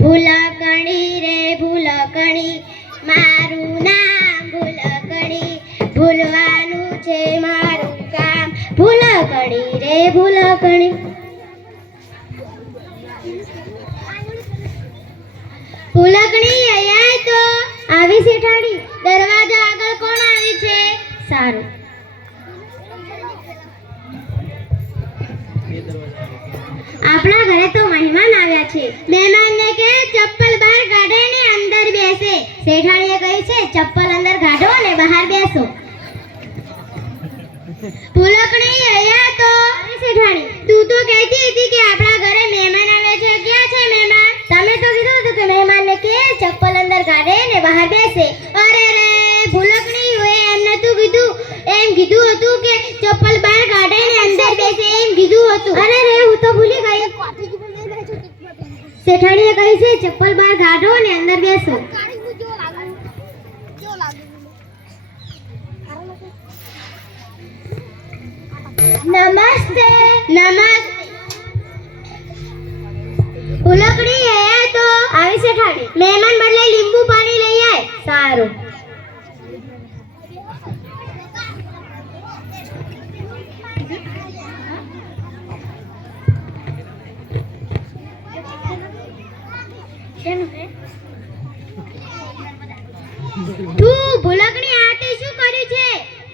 ભૂલકણી રે ભૂલકણી મારું નામ ભૂલકણી ભૂલવાનું છે મારું કામ ભૂલકણી રે ભૂલકણી ભૂલકણી અહીંયા તો આવી શેઠાડી દરવાજા આગળ કોણ આવી છે સારું આપણા ઘરે તો મહેમાન આવ્યા છે મહેમાનને કે ચપ્પલ બહાર કાઢે ને અંદર બેસે શેઠાણીએ કહ્યું છે ચપ્પલ અંદર કાઢો અને બહાર બેસો ભૂલકણી અહીંયા તો શેઠાણી તું તો કહેતી હતી કે આપણા ઘરે મહેમાન આવ્યા છે ક્યાં છે મહેમાન તમે તો કીધું હતું કે મહેમાનને કે ચપ્પલ અંદર કાઢે ને બહાર બેસે અરે રે ભૂલકણી હોય એમને તું કીધું એમ કીધું હતું કે ચપ્પલ બહાર કાઢે ને અંદર બેસે એમ કીધું હતું અરે રે હું તો ભૂલી ગઈ શેઠાણીએ કહી છે ચપ્પલ બહાર કાઢો ને અંદર બેસો નમસ્તે નમસ્તે ભૂલકણી હે તો આવી શેઠાણી મહેમાન બદલે લીંબુ પાણી લઈ આય સારું તું ભૂલકણી આ તે શું કર્યું છે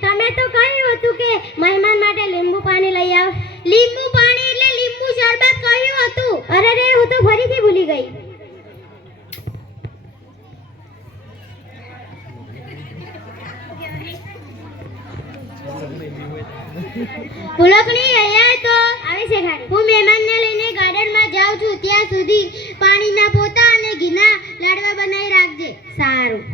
તમે તો કહ્યું હતું કે મહેમાન માટે લીંબુ પાણી લઈ આવ લીંબુ પાણી એટલે લીંબુ શરબત કહ્યું હતું અરે રે હું તો ફરીથી ભૂલી ગઈ ભૂલકણી અહીંયા તો આવી શેઠાણી હું મહેમાનને લઈને ગાર્ડનમાં જાઉં છું ત્યાં સુધી પાણીના પોતા અને ઘીના લાડવા બનાવી રાખજે સારું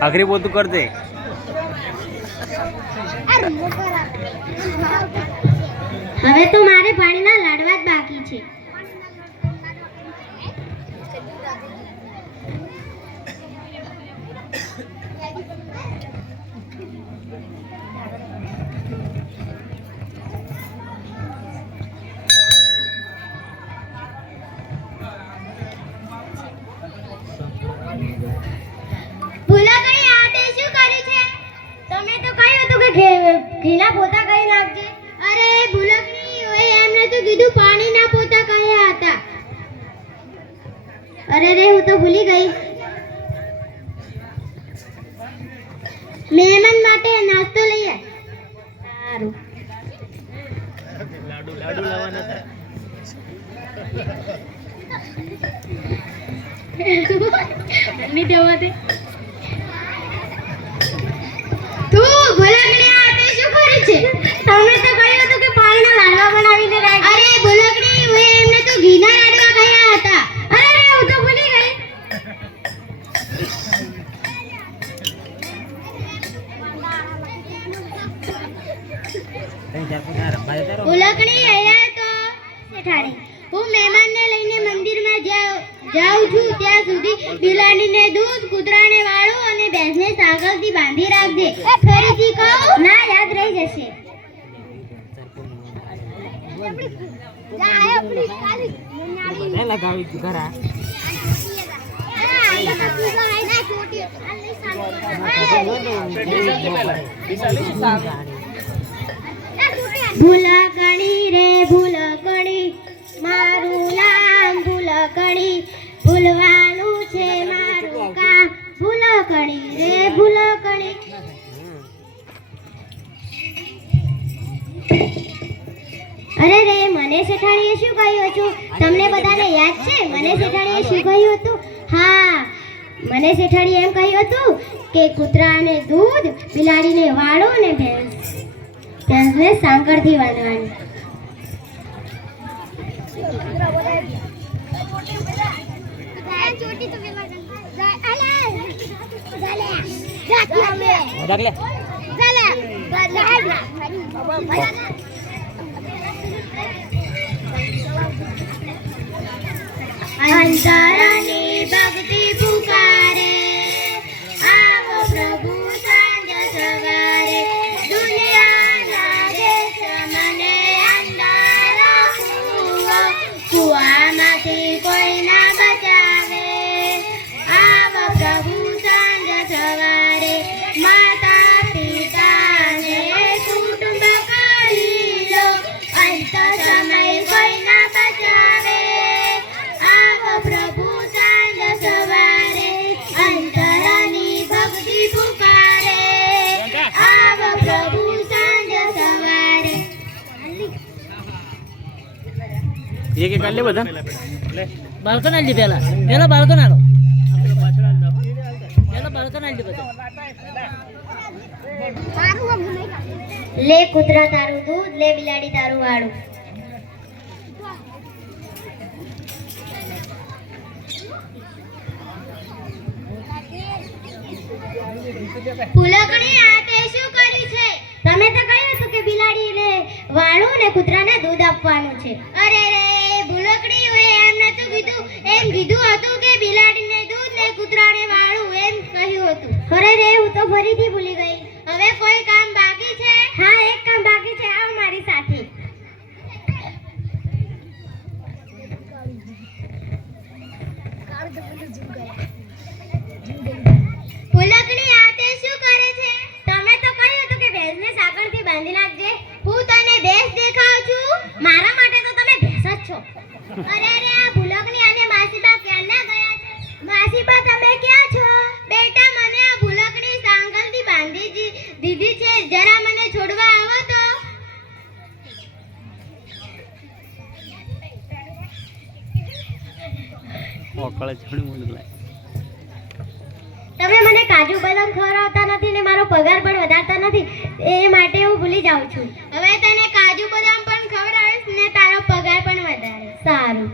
आखिरी बोल तू कर दे હવે તો મારે પાણીના લાડવા જ બાકી છે ભૂલકણી આ તે શું કર્યું છે તમે તો કહ્યું હતું કે ઘીના પોતા કરી નાખજે અરે ભૂલકણી હોય એમને તો કીધું પાણીના પોતા કહ્યા હતા અરે રે હું તો ભૂલી ગઈ મહેમાન માટે નાસ્તો લઈ આવ સારું લાડુ લાડુ લાવવાના હતા ની દેવા દે તું ભૂલકણી આ તે શું કરી છે તમે તો કહ્યું હતું કે પાણીના લાડવા બનાવીને રાખ અરે ભૂલકણી હોય એમને તો ઘીના લાડવા કહ્યા હતા અરે રે હું તો ભૂલી ગઈ ભૂલકણી અહીંયા તો શેઠાણી હું મહેમાનને લઈને મંદિરમાં જાઉં છું ત્યાં સુધી બિલાડીને દૂધ કૂતરાને વાળું અને ભેંસને સાગરથી બાંધી રાખજે ફરીથી કહું ના યાદ રહી જશે ભૂલકણી રે ભૂલકણી મારું નામ ભૂલકણી ભૂલવાનું છે મારું કામ ભૂલકણી રે ભૂલકણી અરે રે મને શેઠાણીએ શું કહ્યું હતું તમને બધાને યાદ છે મને શેઠાણીએ શું કહ્યું હતું હા મને શેઠાણી એમ કહ્યું હતું કે કૂતરાને દૂધ, બિલાડીને વાળું અને ભેંસને સાંકળથી બાંધવાની. અંતરની ભક્તિ પુકારે, આવો પ્રભુ સાંજ સવારે. દુનિયા લાગે છે મને અંધારો કૂવો, કૂવામાંથી કોઈ ના બચાવે. આવો પ્રભુ સાંજ સવારે. માતા પિતાને કુટુંબ કરી લો, અંત સમય કોઈ ના બચાવે. આવો પ્રભુ સાંજ સવારે, અંતરની ભક્તિ પુકારે. આવો પ્રભુ સાંજ સવારે. એક એક લે બધા બાળકો ના લી પેલા બાળકો ના લો પેલા બાળકો ના લી બધા. લે કૂતરા તારું દૂધ, લે બિલાડી તારું વાળું. ફૂલકણી, આ તે શું કર્યું છે? તમે તો કહ્યું હતું કે બિલાડીને વાળું ને કૂતરાને દૂધ આપવાનું છે. અરે રે ભૂલકણી, હું એમ નતું કીધું. એમ કીધું હતું કે બિલાડીને દૂધ ને કૂતરાને વાળું એમ કહ્યું હતું. અરે રે, હું તો ફરીથી ભૂલી ગઈ. હવે કોઈ કામ બાકી છે? હા, એક કામ બાકી છે. આવ મારી સાથે. ફૂલકણી, આ તે શું કરે છે? તમે તો કહ્યું હતું કે ભેંસને સાંકળથી બાંધી નાખજે. હું તને ભેંસ દેખાઉં છું? મારા માટે તો તમે ભેંસ જ છો. અરે રે, આ ભૂલકણી અને માસીબા ક્યારના ગયા છે? માસીબા, તમે ક્યાં છો? બેટા, મને આ ભૂલકણી સાંકળથી બાંધી દીધી છે. જરા મને છોડવા આવો તો. ઓકળે છોડી મૂળ લાય. તમે મને કાજુ બદામ ખવડાવતા નથી ને મારો પગાર પણ વધારતા નથી. એ માટે હું ભૂલી જાઉં છું. હવે તને કાજુ બદામ પણ ખવડાવીશ ને તારો પગાર પણ વધારીશ. સારું.